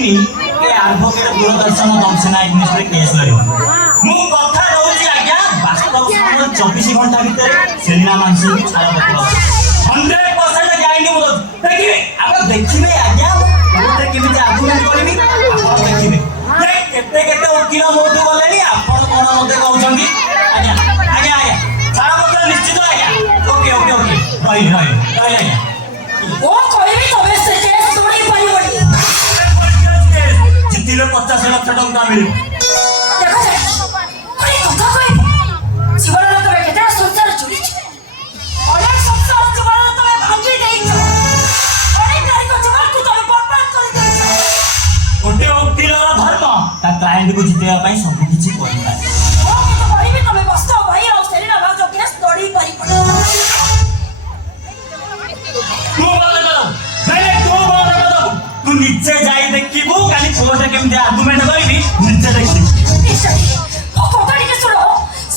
କହିନି ଏ advocate Doordarshan ଦଂଶନା ଏଗନେଷ୍ଟରେ case ଲଢ଼ିବ। ମୁଁ କଥା ଦଉଛି ଆଜ୍ଞା ବାସ୍ତବ ସମୟ 24 ଘଣ୍ଟା ଭିତରେ ସେଲିନା ମାନସିଂହ ଛାଡ଼ପତ୍ର 100% ଗ୍ୟାରେଣ୍ଟି ମୁଁ ଦଉଛି। ଦେଖିବେ ଆପଣ ଦେଖିବେ ଆଜ୍ଞା କୋର୍ଟରେ କେମିତି ଆର୍ଗୁମେଣ୍ଟ କରିବି ଆପଣ ଦେଖିବେ। କେତେ କେତେ ଓକିଲ ମୋଠୁ ଗଲେଣି ଆପଣ କଣ ମତେ କହୁଛନ୍ତି? ଆଜ୍ଞା ଆଜ୍ଞା ଆଜ୍ଞା ଛାଡ଼ପତ୍ର ନିଶ୍ଚିତ ଆଜ୍ଞା। ଓକେ ଓକେ ଓକେ ରହିଲି ରହିଲି ରହିଲି ଆଜ୍ଞା। କଣ କହିବି ତମେ ସେ କେସ୍ ଦୌଡ଼ି ପାରିବନି। ଜିତିଲେ 50 ଲକ୍ଷ ଟଙ୍କା ମିଳିବ। ଜୀବନରେ ତମେ କେତେ ସଂସାର ଚୁରିଛ, ଅନେକ ସଂସାର ଜୀବନରେ ତମେ ଭାଙ୍ଗି ଦେଇଛ, ଅନେକ ନାରୀଙ୍କ ଜୀବନକୁ ତମେ ବର୍ବାଦ କରିଦେଇଛ। ଗୋଟେ ଓକିଲର ଧର୍ମ ତା କ୍ଲାଏଣ୍ଟକୁ ଜିତେଇବା ପାଇଁ ସବୁ କିଛି କରିପାରେ। ମୁଁ କିନ୍ତୁ କହିବି ତମେ ବସ୍ତାବ ଭାଇ ଆଉ ସେଲିନା ଭାଉଜ କେସ୍ ଦୌଡ଼ି ପାରିବନି। ତୁ ନିଜେ ଯାଇ ଦେଖିବୁ କାଲି କୋର୍ଟରେ କେମିତି ଆର୍ଗୁମେଣ୍ଟ କରିବି ନିଜେ ଦେଖିବୁ। ଟିକେ ଶୁଣ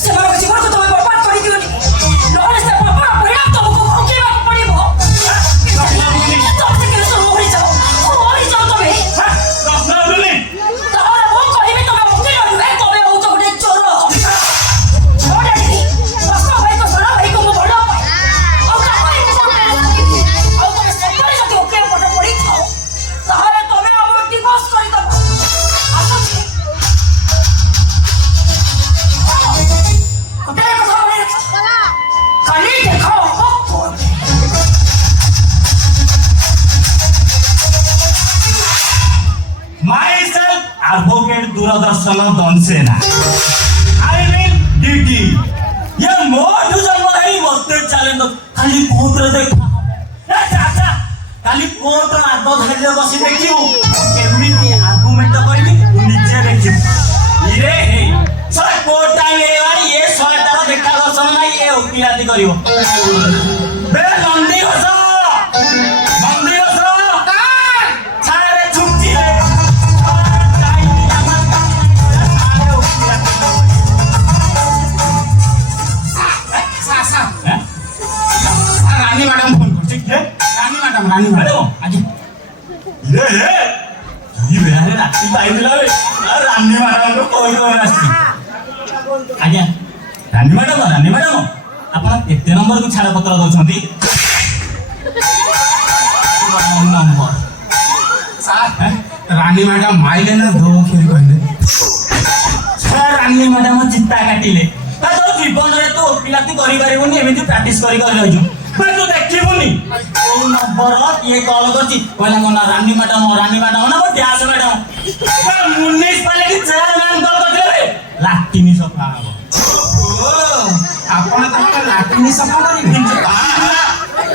ସେମାନଙ୍କ ଜୀବନକୁ ତମେ ବର୍ବାଦ କରିଦିଅନି, ନହେଲେ ସେ ପାପର ପରିଣାମ ତମକୁ ଭୋଗିବାକୁ ପଡ଼ିବ। ତମେ କେବେ ମରିଯାଅ ମରିଯାଅ ତମେ। ତାହେଲେ ମୁଁ କହିବି ତମେ ଓକିଲ ନୁହେଁ, ତମେ ହଉଛ ଗୋଟେ ଚୋର। ବସ୍ତାବ ଭାଇଙ୍କ ସାରା ଭାଇକୁ ମୁଁ ଭଲ ପାଏ ଆଉ ତମେ ସେପରି ଯଦି ଓକିଲ ପଟ ପଡ଼ିଥାଅ ତାହେଲେ ତମେ ଆମ ଡିଭୋର୍ସ କରିଦବ। ଆସୁଛି ଗୋଟାଏ କଥା ମନେ ରଖିଛ, କାଲି ଦେଖ myself advocate Doordarshan दंसेना I mean DD ये मोठू जन्म नहीं मस्ते चैलेंज खाली कोर्ट रे देखा ए चाचा खाली कोर्ट रे आगो घाटे बसी देखियो केमिति आर्गुमेंट करबी निजे देखियो इरे हे सर कोर्ट टाइम ए वाली ये 100 तारा देखा दर्शन नहीं ये ओकिलाती करियो बे नंदी हस सारे छुपची रे रानी मैडम फोन कर ठीक है रानी मैडम आगे ये बेहारे राती पाइला रे रानी मैडम को कोई आसी आज्ञा रानी मैडम आपण केते नंबर को छाड़पत्र दउछंती नंबर सर रानी मैडम माइले ना दो फिर कहले सर रानी मैडम चित्ता काटिले तो जीवन रे तो ओकिलाती करि पारिबोनी एमिति प्रैक्टिस करि रहजु मैं तो देखिबोनी ओ नंबर ये कॉल करछि कहला कोना रानी मैडम ना वो dash madam municipality chairman call करथिले रे लाटिनी सफा हो ओ आपण त लाटिनी सफा करिबे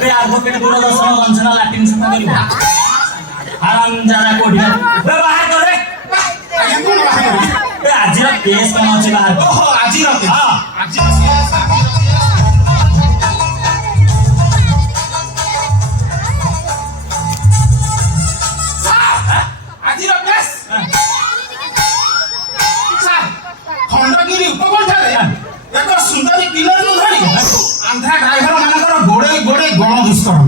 रे एडवोकेट दूरदर्शन दंशना लाटिनी सफा करिबो आराम जरा कोठी बे बाहर कर रे आगे कोन बाहर ए आजिर केस कोन अछि बाहर ओहो आजिर केस हां आजिर खंडगिरी उपकंठरे एक सुंदरी किलर को धरी आंध्रा ड्राइवर मानकर गोड़े गोड़े गण दुष्कर्म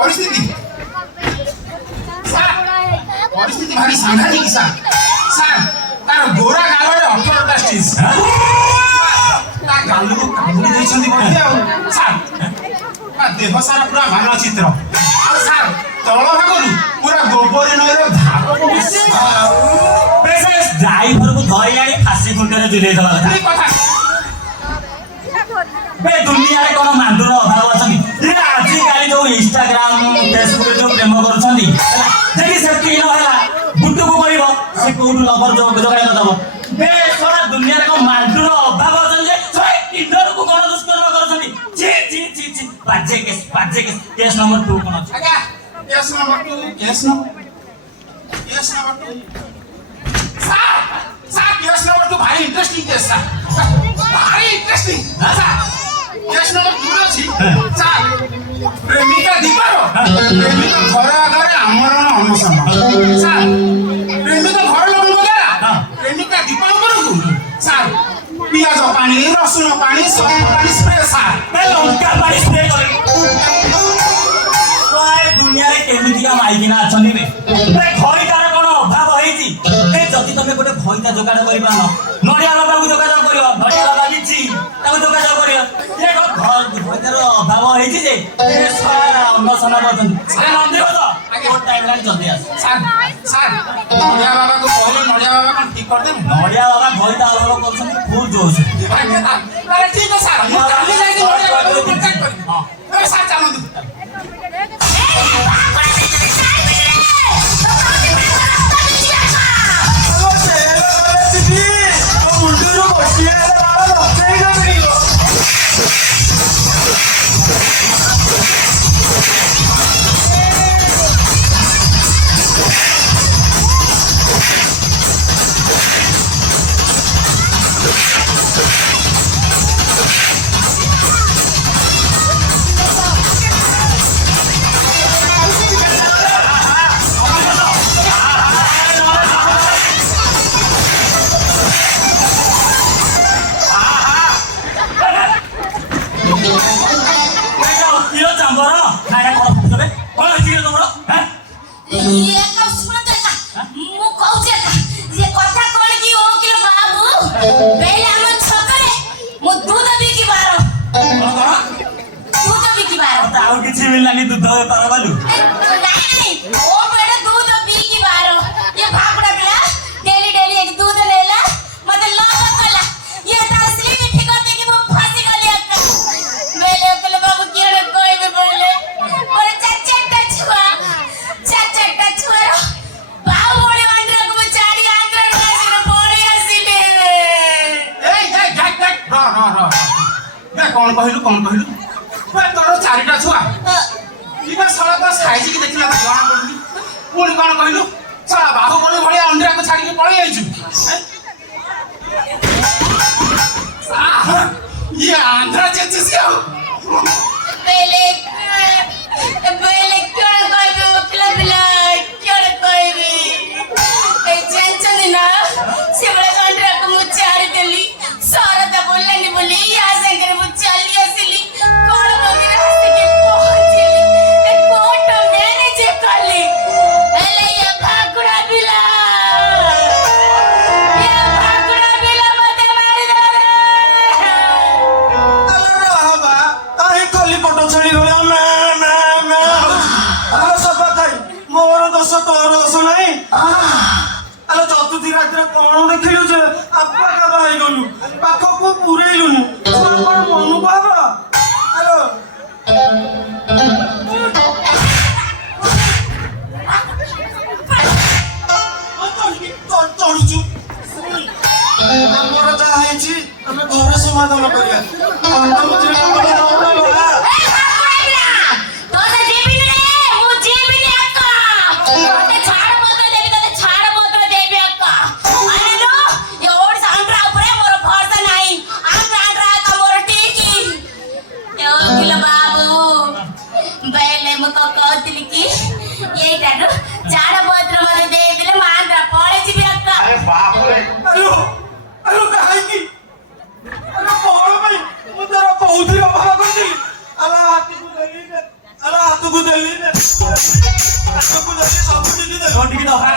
परिस्थिति परिस्थिति भारी सांघातिक सर तार गोरा गालरे 18टा स्टिच ता गालु को कांदी दैछन्ती बढिया सर ता देह सारा पूरा मानचित्र सर तळ भागरु पूरा गोबरी नईर धार ड्राइवर को धरी आनी फांसी खुंटे झुले दवा कथा बे दुनिया रे कोन मांडुर अभाव अछनी ये आजि काली जो इंस्टाग्राम फेसबुक जो प्रेम करछनी जेकी सेफ्टी न होला बुट्टू को कहबो से कोन लवर जो जगाई न दबो बे सारा दुनिया रे कोन मांडुर अभाव अछनी जे सोय किन्नर को गण दुष्कर्म करछनी जी जी जी जी बाजे केस केस नंबर 2 कोन अछि आगा case number 2 sir case number 2 भारी इंटरेस्टिंग केस सर भारी इंटरेस्टिंग सर केस नंबर 2 अछि सर प्रेमिका दीपारो प्रेमिका घर आगे आमर अनुसंधान सर प्रेमिका घर लोक बगेरा प्रेमिका दीपा ऊपर को सर पियाज पानी रसुन पानी सब पानी स्प्रे सर लंका पानी स्प्रे करे दुनिया रे केमिति का ଖାଇକିନା ଅଛନ୍ତି ବେ ଭଇତାର କଣ ଅଭାବ ହେଇଛି ଯଦି ତମେ ଗୋଟେ ଭଇତା ଯୋଗାଡ଼ କରିପାର ନଡ଼ିଆ ବାବାଙ୍କୁ ଯୋଗାଯୋଗ କରିବ ନଡ଼ିଆ ବାବା କିଛି ତାକୁ ଯୋଗାଯୋଗ କରିବ ଭଇତାର ଅଭାବ ହେଇଛି ଯେ ଅନ୍ନସନା କରୁଛନ୍ତି ନନ୍ଦିଘୋଷ କୋର୍ଟ ଟାଇମ୍ ହେଲାଣି ଜଲ୍ଦି ଆସ ନଡ଼ିଆ ବାବାକୁ କହିଲେ ନଡ଼ିଆ ବାବା କଣ ଠିକ କରିଦେବୁ? ନଡ଼ିଆ ବାବା ଭଇତା ଅଭାବ କରୁଛନ୍ତି ଫୁଲ ଜୋଶ ଠିକ ସାର୍ ମୁଁ କାଲି ଯାଇକି ନଡ଼ିଆ ବାବାକୁ କଣ୍ଟାକ୍ଟ କରିବି ସାର୍ ଚାଲନ୍ତୁ ଆଉ କିଛି ମିଳିଲାନି ଦୁଧ ବେପାର ବାଲୁ କଣ କହିଲୁ ତୋର ଚାରିଟା ଛୁଆ ଇଏ ଶଳା ତ ସାଇଜ କି ଦେଖିଲା ଜଣା ପଡୁନି ପୁଣି କଣ କହିଲୁ ଶଳା ବାହୁବଳୀ ଭଳିଆ ଅଣ୍ଡିରାକୁ ଛାଡିକି ପଳେଇ ଯାଇଛୁ ଇଏ ଆନ୍ଧ୍ରା ଚେଚିସି ଆଉ ଚତୁର୍ଥୀ ରାତିରେ କଣ ଦେଖିଲୁ ଯେ ଆପାକାବା ହେଇଗଲୁ ପାଖକୁ ପୁରେଇଲୁନି କଣ ମନକୁ ହବ ଚଢୁଛୁ ଆମର ଯାହା ହେଇଛି ଆମେ ଘରେ ସମାଧାନ କରିବା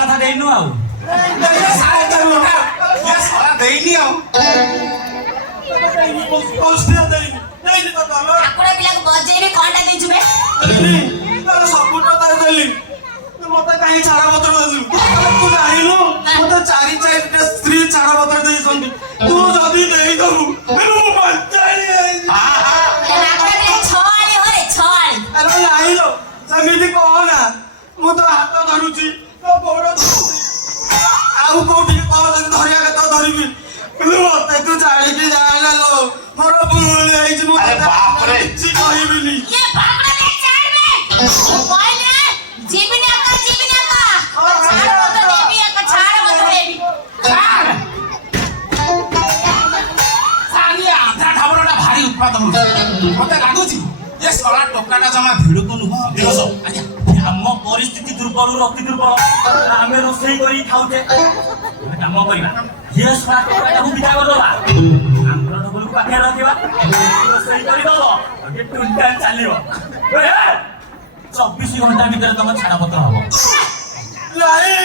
କଥା ଦେଇନୁ ଆଉ ଦେଇନି ଆଉ ମତେ କାହିଁ ଛାଡ ପତ୍ର ଦେଲୁ ତୁ ଜାଣିନୁ ମତେ ଚାରି ସ୍ତ୍ରୀ ଛାଡ ପତ୍ର ଦେଇଛନ୍ତି ତୁ ଯଦି ଦେଇଦବୁ ନାଇଁ ସେମିତି କହନା ମୁଁ ତ ହାତ ଧରୁଛି ତ ଗୋଡ ଆଉ କୋଉଠି କହ ଧରିବା କଥା ଧରିବି କିନ୍ତୁ ମତେ ତୁ ଛାଡିକି ଯାଏନା ଲୋ ମୋର ଭୁଲ ହେଇଛି ମୁଁ କିଛି କହିବିନି ମତେ ଲାଗୁଛି ଏ ଶଳା ଟୋକାଟା ଜମା ଭିଡକୁ ନୁହଁ ଆମ ପରିସ୍ଥିତି ଦୁର୍ବଳରୁ ଅତି ଦୁର୍ବଳ ଆମେ ରୋଷେଇ କରି ଖାଉଛେ କାମ କରିବା ଇଏ ଶଳା ଟୋକାଟାକୁ ବିଦା କରିଦବା ଆମର ଟୋକଲକୁ ପାଖରେ ରଖିବା ରୋଷେଇ କରିଦବ ଟୁଣ୍ଟାନ ଚାଲିବ 24 घंटा भीतर तुम छाड़पत्र हम नहीं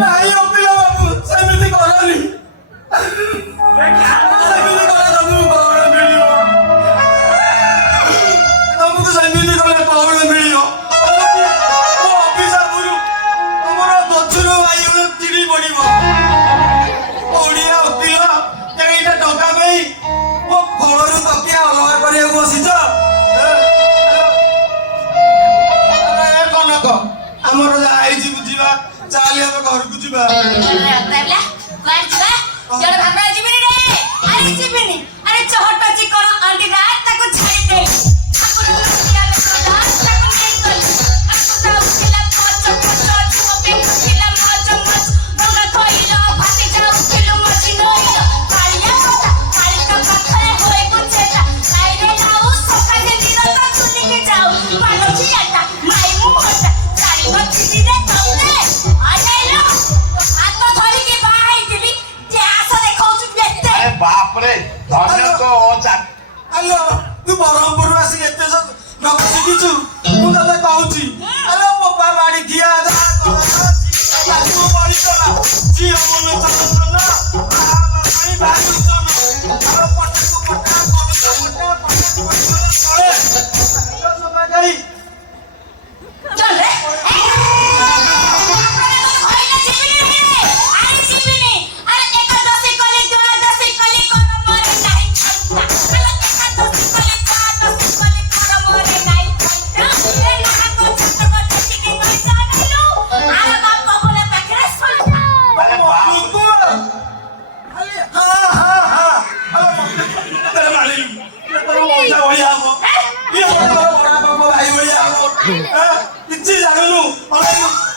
नहीं ओपिला बाबू सेमिति करनी सेमिति करा तुमको सेमिति कले कौन मिलियो ऑफिसर गुरु हमरो दक्षिण वायु चिड़ी पड़िबो ओडिया ओपिला एटा टका पई वो फळरू तकिया अलग करिया बसिछ अरे कनक हमरो आइछि बुझिबा चाली हम घर को जिबा रत्नाबला कोन जिबा जड़ भागरा जिबिनी रे अरे जिबिनी अरे चहटा जी कोन अंडी रात ताको छाड़ी दे हमरो लुटिया में लाश ताको नहीं कर हमको उठिला मच पे उठिला मच गंगा थइला भाती जाऊ किलो मची नइला कालिया का पत्थर होए कुचेला लाइरे जाऊ सका दे दिन तक सुनी के जाऊ मानो जियाटा माई मुहटा चाली मची दिने तमने अरे लो हाथ तो धरी के बाहर दिबी त्यास देखाउछु बेते अरे बाप रे धन्य तो ओचा हेलो तू बरहमपुर आसी एते सब नक सिकिछु मु तते कहूची अरे पप्पा बाड़ी दिया जा तू बड़ी चला जी हमन चला ना भाई भाई चला अरे पट्टा को पट्टा चले समय गई चल रे ओइला जिबिनी अरे एकादशी कली द्वादशी कली कर मरे नाही अरे एकादशी कली द्वादशी कली कर मरे नाही ए नाको छतको छतिके कहि जानिलो आला बाप बोले पकरे सुन अरे बाबू को अरे हां तेरे माली तेरे मोचा होई आगो ये बड़ा बाबा भाई होई आगो किछि जाननु अरे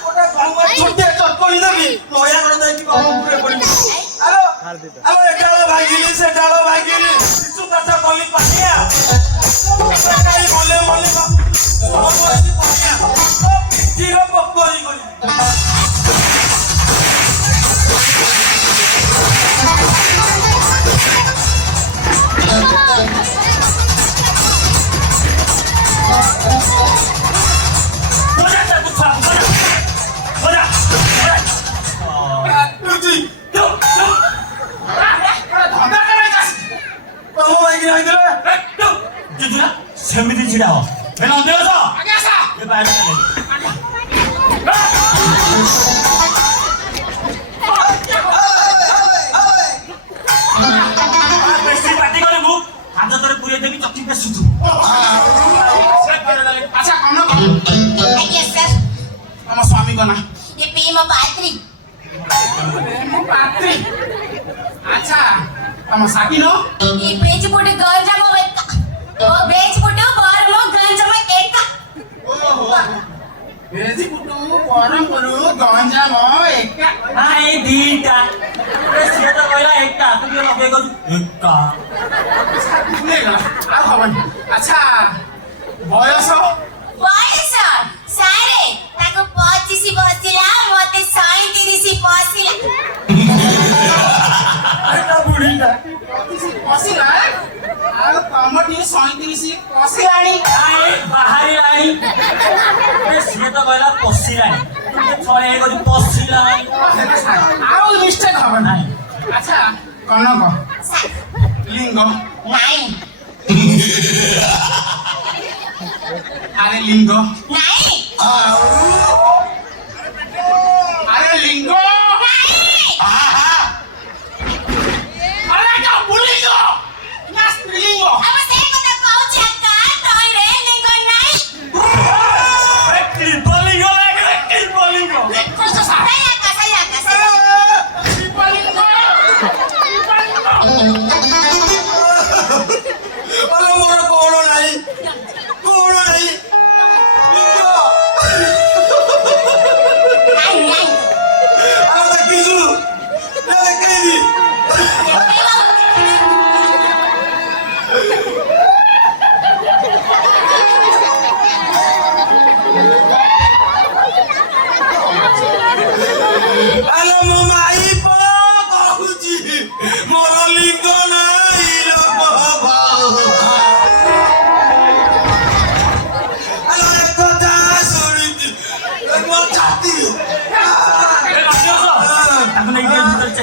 ओटा गांव छोटे चटकणी देबी लोया कर दे कि बरहमपुर पड़ी हेलो हेलो एटालो भागिली से डालो भागिली किछु कथा कली पानिया काई बोले बोले बाबू बोली पानिया जीरो पप्पी गली बजा जा गुफा बजा तुझी धंदा करायचा तमो भाई गिरा रे जुजुला सेमिति छिड़ा हो मेला देव जा आगे आसा ये बाहर ले बेसी पार्टी करे मु हाथ तोरे पुरे देबी चक्की पे सुतु अच्छा कम न कर यस सर तम स्वामी को ना ये पीम पात्री मो पात्री अच्छा तम साकी नो ये पेज पुटे गंजा मो एका ओ बेज पुटे बार मो गंजा मो एका ओहो बेजी पुटू परम करू गंजा मो एका आई दीटा बेसी तो कहला एकटा तू ये लगे को एकटा ले गला आ खबर अच्छा बयस बयस सारे ताको 25 बसिला मते 37 बसिला अरे बुढ़ीटा पसिला आ कमटी 37 पसिलाणी आई बाहरी आई बेसी तो कहला पसिलानी तू छळे को पसिलानी आओ मिस्टेक खबर नाही अच्छा कनक लिंग नाई अरे लिंग नाई अरे लिंग अरे का बुलिंग ना स्त्रीलिंग अब से कथा कहू छी का तोय रे लिंग नाई की बोलिंगो लागे की बोलिंगो कैसे सा सया का बुलिंग अरे मोर कोण नाही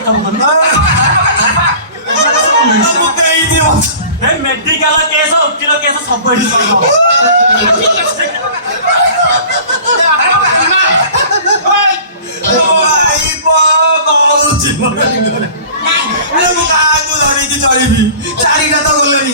କାମ କରୁନି ମୁଁ ଦେଇଦିଅ ଏ ମେଡିକାଲ କେସ ଓକିଲ କେସ ସବୁ ଏଠି ଚଳିବ ମୁଁ କାହାକୁ ଧରିକି ଚଳିବି ଚାରିଟା ତ ଗଲେଣି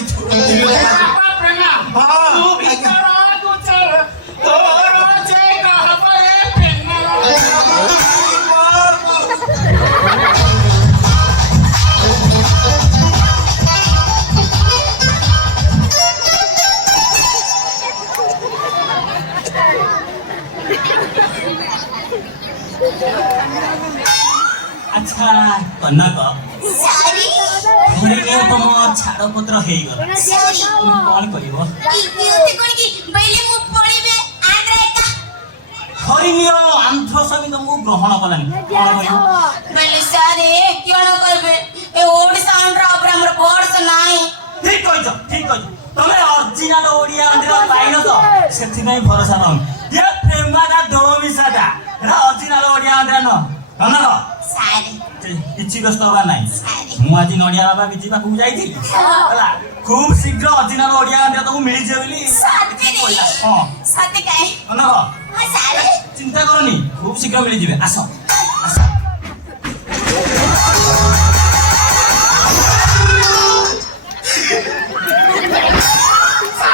ଆଚ୍ଛା କନକ ସାରି ଘରେ ନିଅ ତମ ଛାଡ଼ପତ୍ର ହେଇଗଲା ସାରି କଣ କରିବ ଇଉତି কোন কি বইলে মু পড়িবে আন্দ্রা একা হরিণীয় আন্ধ্র স্বামী ତମକୁ ଗ୍ରହଣ କଲାନି କଣ କରିବ বইলে সারি কিয়ণ করবে এ ওড়িশা আন্দ্রা উপরে আমার ভরস নাই ঠিক କହିଛ ତମେ ଅରିଜିନାଲ ଓଡିଆ ଆନ୍ଧ୍ର ପାଇନ ତ ସେଥିପାଇଁ ଭରସା ପାଉନ ଏ ପ୍ରେମାଟା ଦୋଳ ମିଶାଟା ଏଟା ଅରିଜିନାଲ ଓଡିଆ ଆନ୍ଧ୍ର ନୁହଁ କନକ ସାରି କିଛି ବ୍ୟସ୍ତ ହବା ନାହିଁ ମୁଁ ଆଜି ନଡିଆ ବାବା ବିଜି ପାଖକୁ ଯାଇଥିଲି ହେଲା ଖୁବ ଶୀଘ୍ର ଅରିଜିନାଲ ଓଡିଆ ଆନ୍ଧ୍ର ତମକୁ ମିଳିଯିବ ବୋଲି ସତରେ ହଁ ସତେ କାଇଁ କନକ ସାରି ଚିନ୍ତା କରନି ଖୁବ ଶୀଘ୍ର ମିଳିଯିବେ ଆସ